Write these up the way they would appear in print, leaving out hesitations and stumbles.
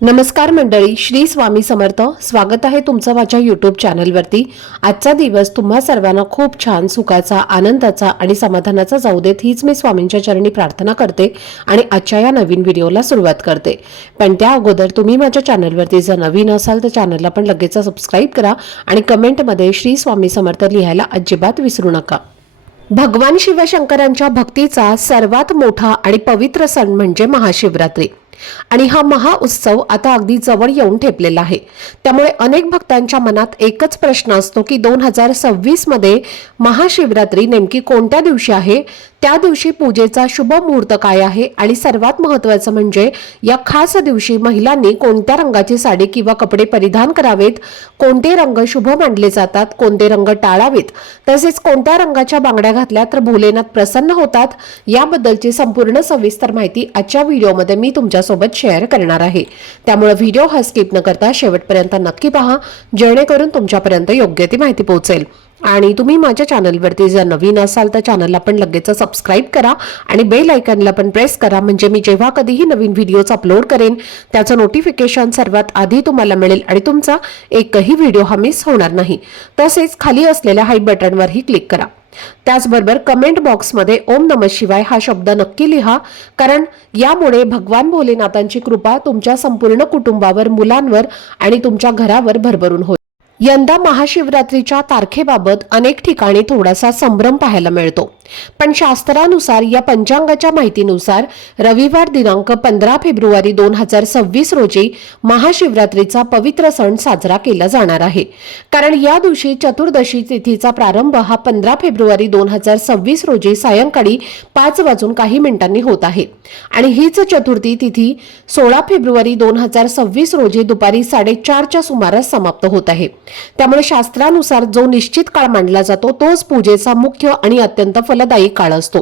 नमस्कार मंडळी, श्री स्वामी समर्थ. स्वागत आहे तुमचं माझ्या यूट्यूब चॅनलवरती. आजचा दिवस तुम्हा सर्वांना खूप छान, सुखाचा, आनंदाचा आणि समाधानाचा जाऊ देत, हीच मी स्वामींच्या चरणी प्रार्थना करते आणि आजच्या या नवीन व्हिडिओला सुरुवात करते. पण त्या अगोदर तुम्ही माझ्या चॅनलवरती जर नवीन असाल तर चॅनलला पण लगेच सबस्क्राईब करा आणि कमेंटमध्ये श्री स्वामी समर्थ लिहायला अजिबात विसरू नका. भगवान शिवशंकरांच्या भक्तीचा सर्वात मोठा आणि पवित्र सण म्हणजे महाशिवरात्री आणि हा महाउत्सव आता अगदी जवळ येऊन ठेपलेला आहे. त्यामुळे अनेक भक्तांच्या मनात एकच प्रश्न असतो की 2026 मध्ये महाशिवरात्री नेमकी कोणत्या दिवशी आहे, त्या दिवशी पूजेचा शुभ मुहूर्त काय आहे आणि सर्वात महत्त्वाचं म्हणजे या खास दिवशी महिलांनी कोणत्या रंगाची साडी किंवा कपडे परिधान करावेत, कोणते रंग शुभ मानले जातात, कोणते रंग टाळावेत, तसेच कोणत्या रंगाच्या बांगड्या घातल्या तर भोलेनाथ प्रसन्न होतात, याबद्दलची संपूर्ण सविस्तर माहिती आजच्या व्हिडिओमध्ये मी तुमच्यासोबत शेअर करणार आहे. त्यामुळे व्हिडिओ हा स्किप न करता शेवटपर्यंत नक्की पहा, जेणेकरून तुमच्यापर्यंत योग्य ती माहिती पोहोचेल. आणि तुम्ही माझ्या चॅनलवरती जर नवीन असाल तर चॅनलला पण लगेच सबस्क्राईब करा आणि बेल आयकॉनला पण प्रेस करा, म्हणजे मी जेव्हा कधीही नवीन व्हिडिओज अपलोड करेन त्याचं नोटिफिकेशन सर्वात आधी तुम्हाला मिळेल आणि तुमचा एकही व्हिडिओ हा मिस होणार नाही. तसेच खाली असलेल्या हाय बटनवरही क्लिक करा. त्याचबरोबर कमेंट बॉक्समध्ये ओम नमः शिवाय हा शब्द नक्की लिहा, कारण यामुळे भगवान भोलेनाथांची कृपा तुमच्या संपूर्ण कुटुंबावर, मुलांवर आणि तुमच्या घरावर भरभरून होईल. यंदा महाशिवरात्रीच्या तारखेबाबत अनेक ठिकाणी थोडासा संभ्रम पाहायला मिळतो, पण शास्त्रानुसार या पंचांगाच्या माहितीनुसार रविवार दिनांक 15 फेब्रुवारी 2026 रोजी महाशिवरात्रीचा पवित्र सण साजरा केला जाणार आहे. कारण या दिवशी चतुर्दशी तिथीचा प्रारंभ हा 15 फेब्रुवारी 2026 रोजी सायंकाळी 5 वाजून काही मिनिटांनी होत आहे आणि हीच चतुर्थी तिथी 16 फेब्रुवारी 2026 रोजी दुपारी 4:30च्या सुमारास समाप्त होत आहे. त्यामुळे शास्त्रानुसार जो निश्चित काळ मानला जातो तोच पूजेचा मुख्य आणि अत्यंत फलदायी काळ असतो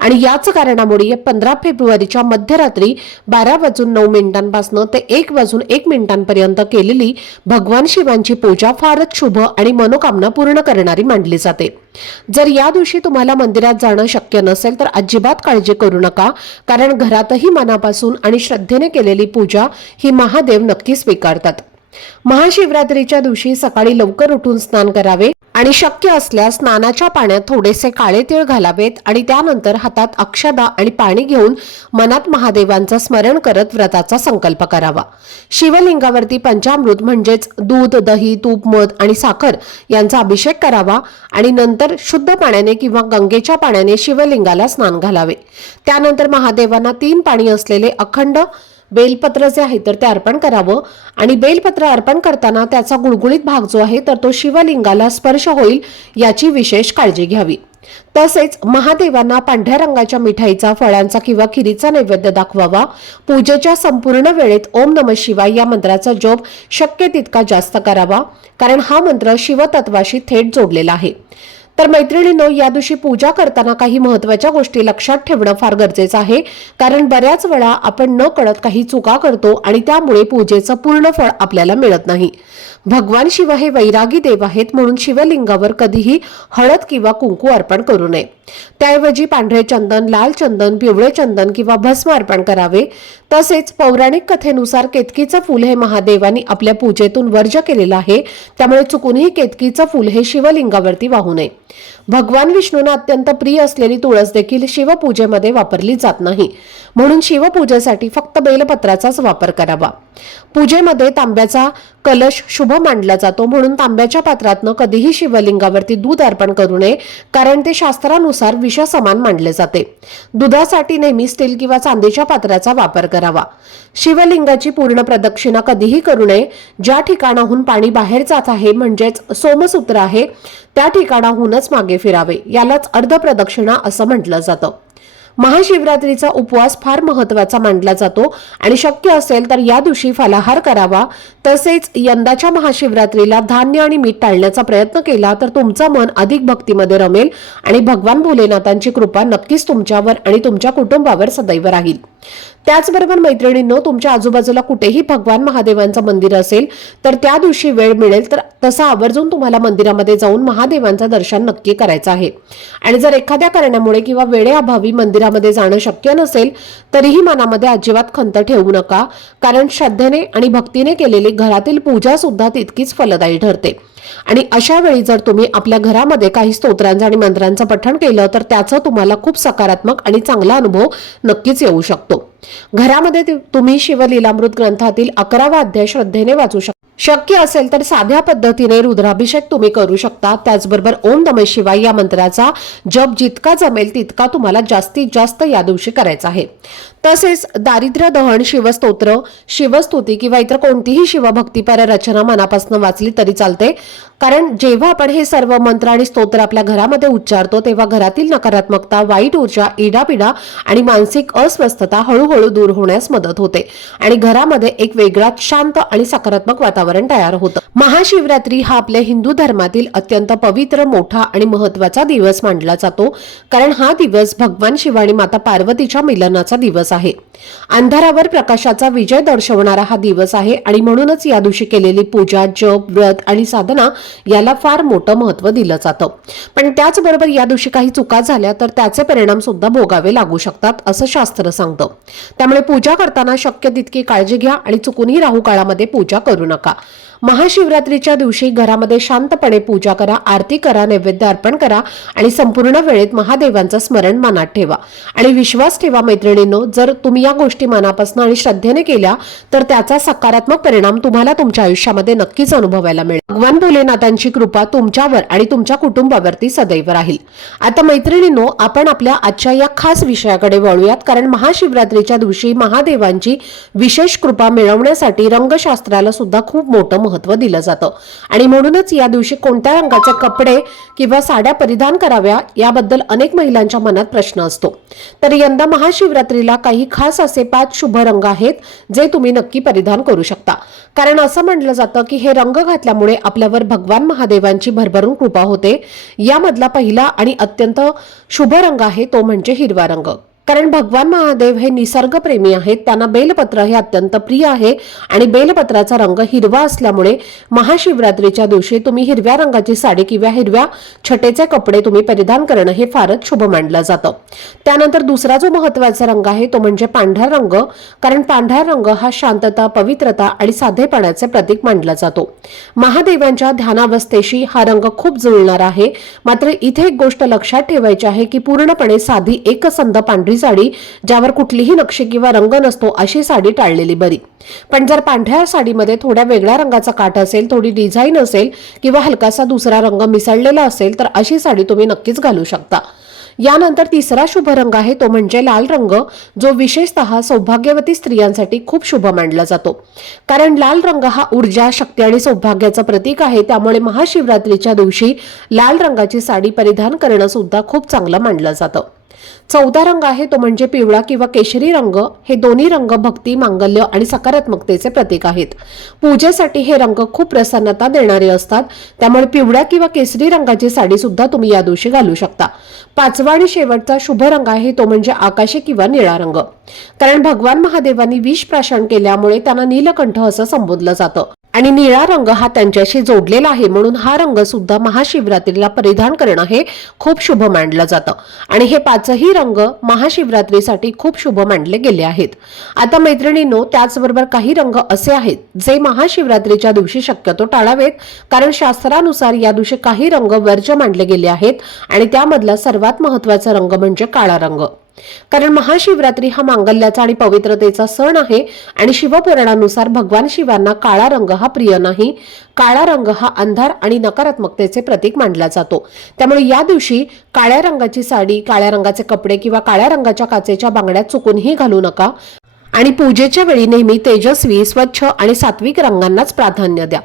आणि याच कारणामुळे 15 फेब्रुवारीच्या मध्यरात्री 12:09 पासून ते 1:01 पर्यंत केलेली भगवान शिवांची पूजा फारच शुभ आणि मनोकामना पूर्ण करणारी मानली जाते. जर या दिवशी तुम्हाला मंदिरात जाणं शक्य नसेल तर अजिबात काळजी करू नका, कारण घरातही मनापासून आणि श्रद्धेने केलेली पूजा ही महादेव नक्की स्वीकारतात. महाशिवरात्रीच्या दिवशी सकाळी लवकर उठून स्नान करावे आणि शक्य असल्यास स्नानाच्या पाण्यात थोडेसे काळे तीळ घालावेत आणि त्यानंतर हातात अक्षदा आणि पाणी घेऊन मनात महादेवांचं स्मरण करत व्रताचा संकल्प करावा. शिवलिंगावरती पंचामृत म्हणजेच दूध, दही, तूप, मध आणि साखर यांचा अभिषेक करावा आणि नंतर शुद्ध पाण्याने किंवा गंगेच्या पाण्याने शिवलिंगाला स्नान घालावे. त्यानंतर महादेवांना 3 पाणी असलेले अखंड बेलपत्र जे आहे तर ते अर्पण करावं आणि बेलपत्र अर्पण करताना त्याचा गुळगुळीत भाग जो आहे तर तो शिवलिंगाला स्पर्श होईल याची विशेष काळजी घ्यावी. तसेच महादेवांना पांढऱ्या रंगाच्या मिठाईचा, फळांचा किंवा खिरीचा नैवेद्य दाखवावा. पूजेच्या संपूर्ण वेळेत ओम नमः शिवाय या मंत्राचा जप शक्य तितका जास्त करावा, कारण हा मंत्र शिवतत्वाशी थेट जोडलेला आहे. तर मैत्रिणींनो, या दिवशी पूजा करताना काही महत्त्वाच्या गोष्टी लक्षात ठेवणं फार गरजेचं आहे, कारण बऱ्याच वेळा आपण न कळत काही चुका करतो आणि त्यामुळे पूजेचं पूर्ण फळ आपल्याला मिळत नाही. भगवान शिव हे वैरागी देव आहेत, म्हणून शिवलिंगावर कधीही हळद किंवा कुंकू अर्पण करू नये. त्याऐवजी पांढरे चंदन, लाल चंदन, पिवळे चंदन किंवा भस्म अर्पण करावे. तसेच पौराणिक कथेनुसार केतकीचं फूल हे महादेवानी आपल्या पूजेतून वर्ज्य केलेलं आहे, त्यामुळे चुकूनही केतकीचं फूल हे शिवलिंगावरती वाहू नये. भगवान विष्णूंना अत्यंत प्रिय असलेली तुळस देखील शिवपूजेमध्ये वापरली जात नाही, म्हणून शिवपूजेसाठी फक्त बेलपत्राचाच वापर करावा. पूजेमध्ये तांब्याचा कलश शुभ मानला जातो, म्हणून तांब्याच्या पात्रातनं कधीही शिवलिंगावरती दूध अर्पण करू नये, कारण ते शास्त्रानुसार विषसमान मानले जाते. दुधासाठी नेहमी स्टील किंवा चांदीच्या पात्राचा वापर करावा. शिवलिंगाची पूर्ण प्रदक्षिणा कधीही करू नये. ज्या ठिकाणाहून पाणी बाहेर जात आहे म्हणजेच सोमसूत्र आहे त्या ठिकाणाहूनच मागे फिरावे, यालाच अर्ध प्रदक्षिणा असं म्हटलं जातं. महाशिवरात्रीचा उपवास फार महत्त्वाचा मानला जातो आणि शक्य असेल तर या दिवशी फलाहार करावा. तसेच यंदाच्या महाशिवरात्रीला धान्य आणि मीठ टाळण्याचा प्रयत्न केला तर तुमचं मन अधिक भक्तीमध्ये रमेल आणि भगवान भोलेनाथांची कृपा नक्कीच तुमच्यावर आणि तुमच्या कुटुंबावर सदैव राहील. त्याचबरोबर मैत्रिणींनो, तुमच्या आजूबाजूला कुठेही भगवान महादेवांचं मंदिर असेल तर त्या दिवशी वेळ मिळेल तर तसा आवर्जून तुम्हाला मंदिरामध्ये जाऊन महादेवांचं दर्शन नक्की करायचं आहे। आणि जर एखाद्या कारणामुळे किंवा वेळेअभावी मंदिरामध्ये जाणं शक्य नसेल तरीही मनामध्ये अजिबात खंत ठेवू नका, कारण श्रद्धेने आणि भक्तीने केलेली घरातील पूजा सुद्धा तितकीच फलदायी ठरते। आणि अशा वेळी जर तुम्ही आपल्या घरामध्ये काही स्तोत्रांचं आणि मंत्रांचं पठण केलं तर त्याचा तुम्हाला खूप सकारात्मक आणि चांगला अनुभव नक्कीच येऊ शकतो। घरामध्ये तुम्ही शिवलीलामृत ग्रंथातील 11वा अध्याय श्रद्धेने वाचू शकता। शक्य असेल तर साध्या पद्धतीने रुद्राभिषेक तुम्ही करू शकता। त्याचबरोबर ओम नमः शिवाय या मंत्राचा जप जितका जमेल तितका तुम्हाला जास्तीत जास्त या दिवशी करायचा आहे। तसेच दारिद्र्य दहन शिवस्तोत्र, शिवस्तुती किंवा इतर कोणतीही शिवभक्तीपर रचना मनापासून वाचली तरी चालते, कारण जेव्हा आपण हे सर्व मंत्र आणि स्तोत्र आपल्या घरामध्ये उच्चारतो तेव्हा घरातील नकारात्मकता, वाईट ऊर्जा, इडापिडा आणि मानसिक अस्वस्थता हळूहळू दूर होण्यास मदत होते आणि घरामध्ये एक वेगळाच शांत आणि सकारात्मक वातावरण तयार होतं। महाशिवरात्री हा आपल्या हिंदू धर्मातील अत्यंत पवित्र, मोठा आणि महत्त्वाचा दिवस मानला जातो, कारण हा दिवस भगवान शिव आणि माता पार्वतीच्या मिलनाचा दिवस आहे। अंधारावर प्रकाशाचा विजय दर्शवणारा हा दिवस आहे आणि म्हणूनच या दिवशी केलेली पूजा, जप, व्रत आणि साधना याला फार मोठं महत्त्व दिलं जातं। पण त्याचबरोबर या दिवशी काही चुका झाल्या तर त्याचे परिणाम सुद्धा भोगावे लागू शकतात असं शास्त्र सांगतं। त्यामुळे पूजा करताना शक्य तितकी काळजी घ्या आणि चुकूनही राहू काळामध्ये पूजा करू नका। महाशिवरात्रीच्या दिवशी घरामध्ये शांतपणे पूजा करा, आरती करा, नैवेद्य अर्पण करा आणि संपूर्ण वेळेत महादेवांचं स्मरण मनात ठेवा। आणि विश्वास ठेवा मैत्रिणींनो, जर तुम्ही या गोष्टी मनापासून आणि श्रद्धेने केल्या तर त्याचा सकारात्मक परिणाम तुम्हाला तुमच्या आयुष्यामध्ये नक्कीच अनुभवायला मिळेल। भगवान भोलेनाथांची कृपा तुमच्यावर आणि तुमच्या कुटुंबावरती सदैव राहील। आता मैत्रिणींनो, आपण आपल्या आजच्या या खास विषयाकडे वळूयात, कारण महाशिवरात्रीच्या दिवशी महादेवांची विशेष कृपा मिळवण्यासाठी रंगशास्त्राला सुद्धा खूप मोठं महत्त्व दिलं जातं आणि म्हणूनच या दिवशी कोणत्या रंगाचे कपडे किंवा साड्या परिधान कराव्या याबद्दल अनेक महिलांच्या मनात प्रश्न असतो। तर यंदा महाशिवरात्रीला काही खास असे 5 शुभ रंग आहेत जे तुम्ही नक्की परिधान करू शकता, कारण असं म्हटलं जातं की हे रंग घातल्यामुळे आपल्यावर भगवान महादेवांची भरभरून कृपा होते। यामधला पहिला आणि अत्यंत शुभ रंग आहे तो म्हणजे हिरवा रंग, कारण भगवान महादेव हे निसर्गप्रेमी आहेत, त्यांना बेलपत्र हे अत्यंत प्रिय आहे आणि बेलपत्राचा रंग हिरवा असल्यामुळे महाशिवरात्रीच्या दिवशी तुम्ही हिरव्या रंगाची साडी किंवा हिरव्या छटेचे कपडे तुम्ही परिधान करणं हे फारच शुभ मानलं जातं। त्यानंतर दुसरा जो महत्त्वाचा रंग आहे तो म्हणजे पांढरा रंग, कारण पांढरा रंग हा शांतता, पवित्रता आणि साधेपणाचे प्रतीक मानला जातो। महादेवांच्या ध्यानावस्थेशी हा रंग खूप जुळणार आहे। मात्र इथे एक गोष्ट लक्षात ठेवायची आहे की पूर्णपणे साधी एकसंध पांढरी साडी ज्यावर कुठलीही नक्षी किंवा रंग नसतो अशी साडी टाळलेली बरी। पण जर पांढऱ्या साडीमध्ये थोड्या वेगळ्या रंगाचा काठ असेल, थोडी डिझाईन असेल किंवा हलकासा दुसरा रंग मिसळलेला असेल तर अशी साडी तुम्ही नक्कीच घालू शकता। यानंतर तिसरा शुभ रंग आहे तो म्हणजे लाल रंग, जो विशेषतः सौभाग्यवती स्त्रियांसाठी खूप शुभ मानला जातो, कारण लाल रंग हा ऊर्जा, शक्ती आणि सौभाग्याचं प्रतीक आहे। त्यामुळे महाशिवरात्रीच्या दिवशी लाल रंगाची साडी परिधान करणं सुद्धा खूप चांगलं मानलं जातं। चौथा रंग आहे तो म्हणजे पिवळा किंवा केशरी रंग। हे दोन्ही रंग भक्ती, मांगल्य आणि सकारात्मकतेचे प्रतीक आहेत। पूजेसाठी हे रंग खूप प्रसन्नता देणारे असतात, त्यामुळे पिवळ्या किंवा केशरी रंगाची साडी सुद्धा तुम्ही या दिवशी घालू शकता। पाचवा आणि शेवटचा शुभ रंग आहे तो म्हणजे आकाशी किंवा निळा रंग, कारण भगवान महादेवांनी विष प्राशन केल्यामुळे त्यांना नीलकंठ असं संबोधलं जातं आणि निळा रंग हा त्यांच्याशी जोडलेला आहे, म्हणून हा रंग सुद्धा महाशिवरात्रीला परिधान करणं हे खूप शुभ मानलं जातं आणि हे 5ही रंग महाशिवरात्रीसाठी खूप शुभ मानले गेले आहेत। आता मैत्रिणींनो, त्याचबरोबर काही रंग असे आहेत जे महाशिवरात्रीच्या दिवशी शक्यतो टाळावेत, कारण शास्त्रानुसार या दिवशी काही रंग वर्ज्य मानले गेले आहेत आणि त्यामधला सर्वात महत्त्वाचा रंग म्हणजे काळा रंग, कारण महाशिवरात्री हा मांगल्याचा आणि पवित्रतेचा सण आहे आणि शिवपुराणानुसार भगवान शिवांना काळा रंग हा प्रिय नाही। काळा रंग हा अंधार आणि नकारात्मकतेचे प्रतीक मानला जातो। त्यामुळे या दिवशी काळ्या रंगाची साडी, काळ्या रंगाचे कपडे किंवा काळ्या रंगाच्या काचेच्या बांगड्या चुकूनही घालू नका आणि पूजेच्या वेळी नेहमी तेजस्वी, स्वच्छ आणि सात्विक रंगांनाच प्राधान्य द्या।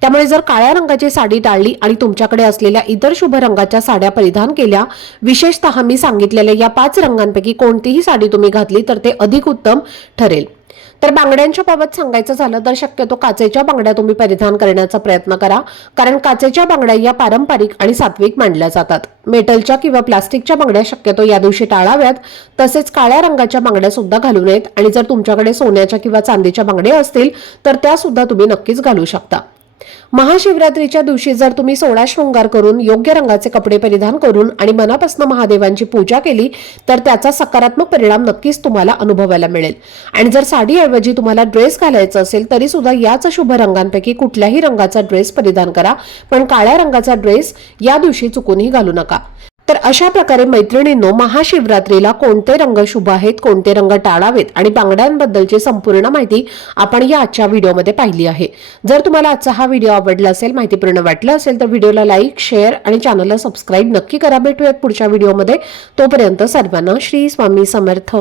त्यामुळे जर काळ्या रंगाची साडी टाळली आणि तुमच्याकडे असलेल्या इतर शुभ रंगाच्या साड्या परिधान केल्या, विशेषतः मी सांगितलेल्या या 5 रंगांपैकी कोणतीही साडी तुम्ही घातली तर ते अधिक उत्तम ठरेल। तर बांगड्यांच्या बाबत सांगायचं झालं तर शक्यतो काचेच्या बांगड्या तुम्ही परिधान करण्याचा प्रयत्न करा, कारण काचेच्या बांगड्या या पारंपरिक आणि सात्विक मानल्या जातात. मेटलच्या किंवा प्लास्टिकच्या बांगड्या शक्यतो या दिवशी टाळाव्यात. तसेच काळ्या रंगाच्या बांगड्या सुद्धा घालू नयेत आणि जर तुमच्याकडे सोन्याच्या किंवा चांदीच्या बांगड्या असतील तर त्या सुद्धा तुम्ही नक्कीच घालू शकता. महाशिवरात्रीच्या दिवशी जर तुम्ही 16 शृंगार करून योग्य रंगाचे कपडे परिधान करून आणि मनापासून महादेवांची पूजा केली तर त्याचा सकारात्मक परिणाम नक्कीच तुम्हाला अनुभवायला मिळेल. आणि जर साडीऐवजी तुम्हाला ड्रेस घालायचा असेल तरी सुद्धा याच शुभ रंगांपैकी कुठल्याही रंगाचा ड्रेस परिधान करा, पण काळ्या रंगाचा ड्रेस या दिवशी चुकूनही घालू नका. तर अशा प्रकारे मैत्रिणींनो, महाशिवरात्रीला कोणते रंग शुभ आहेत, कोणते रंग टाळावेत आणि बांगड्यांबद्दलची संपूर्ण माहिती आपण या आजच्या व्हिडिओमध्ये पाहिली आहे. जर तुम्हाला आजचा हा व्हिडिओ आवडला असेल, माहितीपूर्ण वाटला असेल तर व्हिडिओला लाईक, शेअर आणि चॅनलला सबस्क्राईब नक्की करा. भेटूयात पुढच्या व्हिडिओमध्ये. तोपर्यंत सर्वांना श्री स्वामी समर्थ.